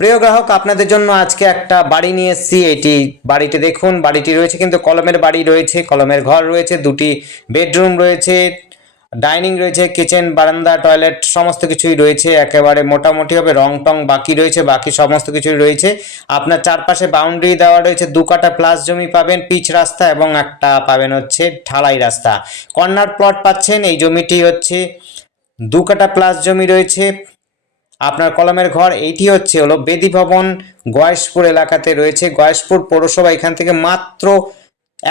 প্রিয় গ্রাহক, আপনাদের জন্য আজকে একটা বাড়ি নিয়ে এসেছি। এটি বাড়িটি দেখুন, বাড়িটি রয়েছে কিন্তু কলমের বাড়ি রয়েছে, কলমের ঘর রয়েছে, দুটি বেডরুম রয়েছে, ডাইনিং রয়েছে, কিচেন, বারান্দা, টয়লেট সমস্ত কিছুই রয়েছে। একেবারে মোটামুটি হবে, রং টং বাকি রয়েছে, বাকি সমস্ত কিছুই রয়েছে। আপনার চারপাশে বাউন্ডারি দেওয়া রয়েছে, 2 কাঠা প্লাস জমি পাবেন, পিচ রাস্তা এবং একটা পাবেন হচ্ছে ঢালাই রাস্তা। কর্নার প্লট পাচ্ছেন। এই জমিটি হচ্ছে 2 কাঠা প্লাস জমি রয়েছে। আপনার কলমের ঘর এইটি হলো বেদি ভবন, গয়েশপুর এলাকাতে রয়েছে। গয়েশপুর পৌরসভা, এখান থেকে মাত্র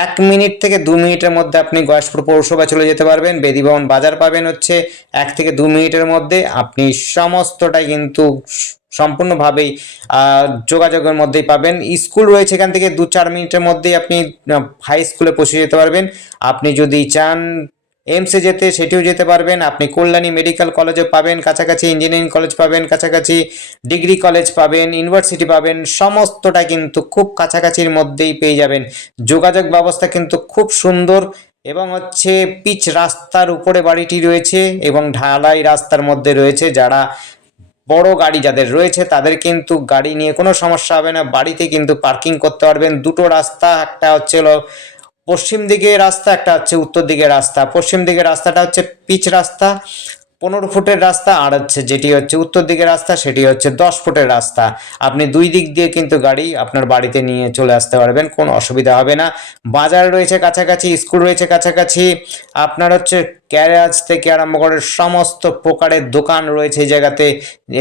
1 মিনিট থেকে 2 মিনিটের মধ্যে আপনি গয়েশপুর পৌরসভা চলে যেতে পারবেন। বেদি ভবন বাজার পাবেন হচ্ছে 1 থেকে 2 মিনিটের মধ্যে। আপনি সমস্তটাই কিন্তু সম্পূর্ণভাবেই যোগাযোগের মধ্যেই পাবেন। স্কুল রয়েছে, এখান থেকে 2-4 মিনিটের মধ্যেই আপনি হাই স্কুলে পৌঁছে যেতে পারবেন। আপনি যদি চান এমসে যেতে, সেটিও যেতে পারবেন। আপনি কল্যাণী মেডিকেল কলেজও পাবেন কাছাকাছি, ইঞ্জিনিয়ারিং কলেজ পাবেন কাছাকাছি, ডিগ্রি কলেজ পাবেন, ইউনিভার্সিটি পাবেন, সমস্তটা কিন্তু খুব কাছাকাছির মধ্যেই পেয়ে যাবেন। যোগাযোগ ব্যবস্থা কিন্তু খুব সুন্দর এবং হচ্ছে পিচ রাস্তার উপরে বাড়িটি রয়েছে এবং ঢালাই রাস্তার মধ্যে রয়েছে। যারা বড় গাড়ি যাদের রয়েছে তাদের কিন্তু গাড়ি নিয়ে কোনো সমস্যা হবে না, বাড়িতে কিন্তু পার্কিং করতে পারবেন। দুটো রাস্তা, একটা হচ্ছে পশ্চিম দিকে রাস্তা, একটা হচ্ছে উত্তর দিকে রাস্তা। পশ্চিম দিকের রাস্তাটা হচ্ছে পিচ রাস্তা, 15 ফুটের রাস্তা, আর হচ্ছে যেটি হচ্ছে উত্তর দিকের রাস্তা সেটি হচ্ছে 10 ফুটের রাস্তা। আপনি দুই দিক দিয়ে কিন্তু গাড়ি আপনার বাড়িতে নিয়ে চলে আসতে পারবেন, কোনো অসুবিধা হবে না। বাজার রয়েছে কাছাকাছি, স্কুল রয়েছে কাছাকাছি, আপনার হচ্ছে গ্যারেজ থেকে আরম্ভ করে সমস্ত প্রকারের দোকান রয়েছে এই জায়গাতে,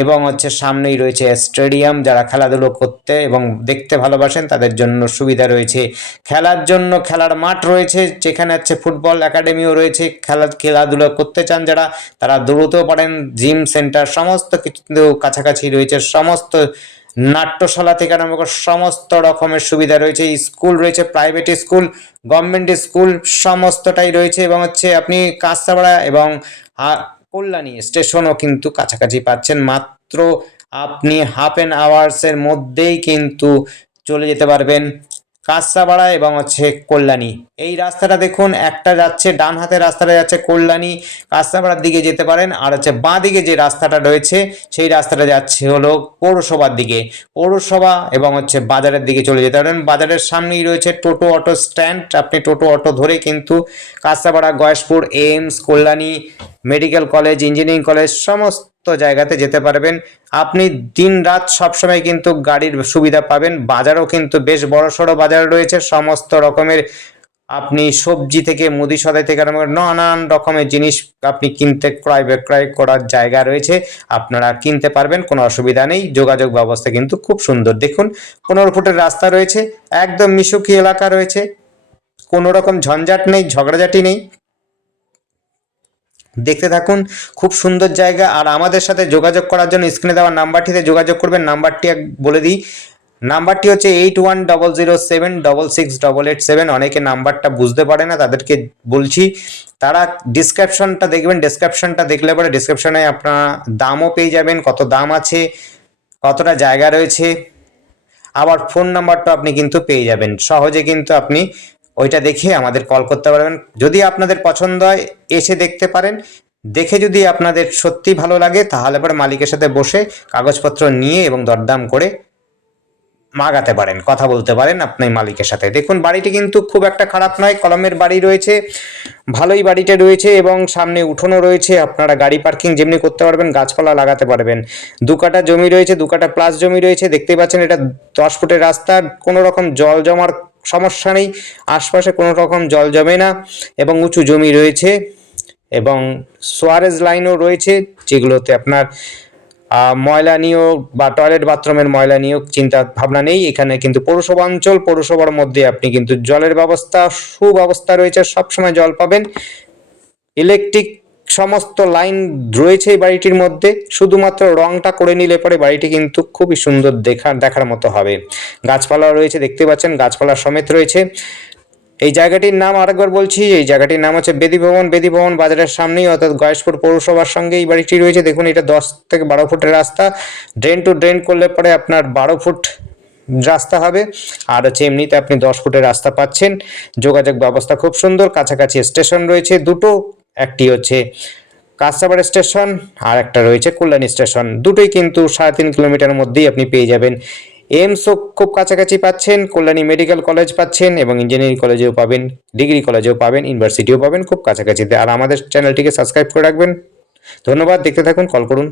এবং হচ্ছে সামনেই রয়েছে স্টেডিয়াম। যারা খেলাধুলো করতে এবং দেখতে ভালোবাসেন তাদের জন্য সুবিধা রয়েছে। খেলার জন্য খেলার মাঠ রয়েছে, যেখানে হচ্ছে ফুটবল একাডেমিও রয়েছে। খেলাধুলো করতে চান যারা, তারা দৌড়তেও পারেন। জিম সেন্টার সমস্ত কিছু কাছাকাছি রয়েছে। সমস্ত নাট্যশালা থেকে আরম্ভ করে সমস্ত রকমের সুবিধা রয়েছে। স্কুল রয়েছে, প্রাইভেট স্কুল, গভর্নমেন্ট স্কুল, সমস্তটাই রয়েছে। এবং হচ্ছে আপনি কাঁচরাপাড়া এবং কল্যাণী স্টেশনও কিন্তু কাছাকাছি পাচ্ছেন। মাত্র আপনি হাফ অ্যান আওয়ার্সের মধ্যেই কিন্তু চলে যেতে পারবেন কাঁচরাপাড়া এবং হচ্ছে কল্যাণী। এই রাস্তাটা দেখুন, একটা যাচ্ছে ডান হাতের রাস্তাটা যাচ্ছে কল্যাণী কাঁচরাপাড়ার দিকে যেতে পারেন, আর হচ্ছে বাঁ দিকে যে রাস্তাটা রয়েছে সেই রাস্তাটা যাচ্ছে পৌরসভার দিকে। পৌরসভা এবং হচ্ছে বাজারের দিকে চলে যেতে পারেন। বাজারের সামনেই রয়েছে টোটো অটো স্ট্যান্ড। আপনি টোটো অটো ধরে কিন্তু Kanchrapara, Gayeshpur, AIIMS, Kalyani medical college, engineering college সমস্ত জায়গাতে যেতে পারবেন। আপনি দিন রাত সবসময় কিন্তু গাড়ির সুবিধা পাবেন। বাজারও কিন্তু বেশ বড়সড় বাজার রয়েছে, সমস্ত রকমের আপনি সবজি থেকে মুদি সদাই থেকে আরম্ভ করে নানান রকমের জিনিস আপনি কিনতে, ক্রয় বিক্রয় করার জায়গা রয়েছে, আপনারা কিনতে পারবেন, কোনো অসুবিধা নেই। যোগাযোগ ব্যবস্থা কিন্তু খুব সুন্দর। দেখুন, 15 ফুটের রাস্তা রয়েছে, একদম মিশুকি এলাকা রয়েছে, কোনো রকম ঝঞ্ঝাট নেই, ঝগড়াঝাটি নেই। দেখতে থাকুন, খুব সুন্দর জায়গা। আর আমাদের সাথে যোগাযোগ করার জন্য স্ক্রিনে দেওয়া নাম্বারটিতে যোগাযোগ করবেন। নাম্বারটি বলে দিই, নাম্বারটি হচ্ছে 8100766887। অনেকে নাম্বারটা বুঝতে পারে না, তাদেরকে বলছি তারা ডিসক্রিপশনটা দেখবেন। ডিসক্রিপশনটা দেখলে পরে ডিসক্রিপশনে আপনারা দামও পেয়ে যাবেন, কত দাম আছে, কতটা জায়গা রয়েছে, আবার ফোন নাম্বারটা আপনি কিন্তু পেয়ে যাবেন সহজে। কিন্তু আপনি ওইটা দেখে আমাদের কল করতে পারবেন। যদি আপনাদের পছন্দ হয় এসে দেখতে পারেন। দেখে যদি আপনাদের সত্যি ভালো লাগে তাহলে পরে মালিকের সাথে বসে কাগজপত্র নিয়ে এবং দরদাম করে মাগাতে পারেন, কথা বলতে পারেন আপনি মালিকের সাথে। দেখুন, বাড়িটি কিন্তু খুব একটা খারাপ নয়, কলমের বাড়ি রয়েছে, ভালোই বাড়িটা রয়েছে এবং সামনে উঠোনও রয়েছে। আপনারা গাড়ি পার্কিং যেমনি করতে পারবেন, গাছপালা লাগাতে পারবেন। 2 কাঠা জমি রয়েছে, 2 কাঠা প্লাস জমি রয়েছে। দেখতেই পাচ্ছেন এটা 10 ফুটের রাস্তা, কোনো রকম জল জমার সমস্যা নেই, আশপাশে কোনো রকম জল জমে না এবং উঁচু জমি রয়েছে এবং সোয়ারেজ লাইনও রয়েছে, যেগুলোতে আপনার ময়লা নিয়েও বা টয়লেট বাথরুমের ময়লা নিয়েও চিন্তা ভাবনা নেই। এখানে কিন্তু পৌরসভা অঞ্চল, পৌরসভার মধ্যে আপনি কিন্তু জলের ব্যবস্থা সুব্যবস্থা রয়েছে, সবসময় জল পাবেন। ইলেকট্রিক সমস্ত লাইন রয়েছে এই বাড়িটির মধ্যে। শুধুমাত্র রংটা করে নিলে পরে বাড়িটি কিন্তু খুবই সুন্দর দেখার মতো হবে। গাছপালা রয়েছে, দেখতে পাচ্ছেন গাছপালা সমেত রয়েছে। এই জায়গাটির নাম আরেকবার বলছি, এই জায়গাটির নাম হচ্ছে বেদি ভবন। বেদি ভবন বাজারের সামনেই, অর্থাৎ গয়েশপুর পৌরসভার সঙ্গে এই বাড়িটি রয়েছে। দেখুন, এটা 10 থেকে 12 ফুটের রাস্তা। ড্রেন টু ড্রেন করলে পরে আপনার 12 ফুট রাস্তা হবে, আর হচ্ছে এমনিতে আপনি 10 ফুটের রাস্তা পাচ্ছেন। যোগাযোগ ব্যবস্থা খুব সুন্দর, কাছাকাছি স্টেশন রয়েছে দুটো, একটি হচ্ছে কাঁচরাপাড়া স্টেশন আর একটা রয়েছে কল্যাণী স্টেশন, দুটোই কিন্তু 3.5 কিলোমিটারের মধ্যেই আপনি পেয়ে যাবেন। এইমসও খুব কাছাকাছি পাচ্ছেন, কল্যাণী মেডিকেল কলেজ পাচ্ছেন এবং ইঞ্জিনিয়ারিং কলেজেও পাবেন, ডিগ্রি কলেজেও পাবেন, ইউনিভার্সিটিও পাবেন খুব কাছাকাছিতে। আর আমাদের চ্যানেলটিকে সাবস্ক্রাইব করে রাখবেন। ধন্যবাদ, দেখতে থাকুন, কল করুন।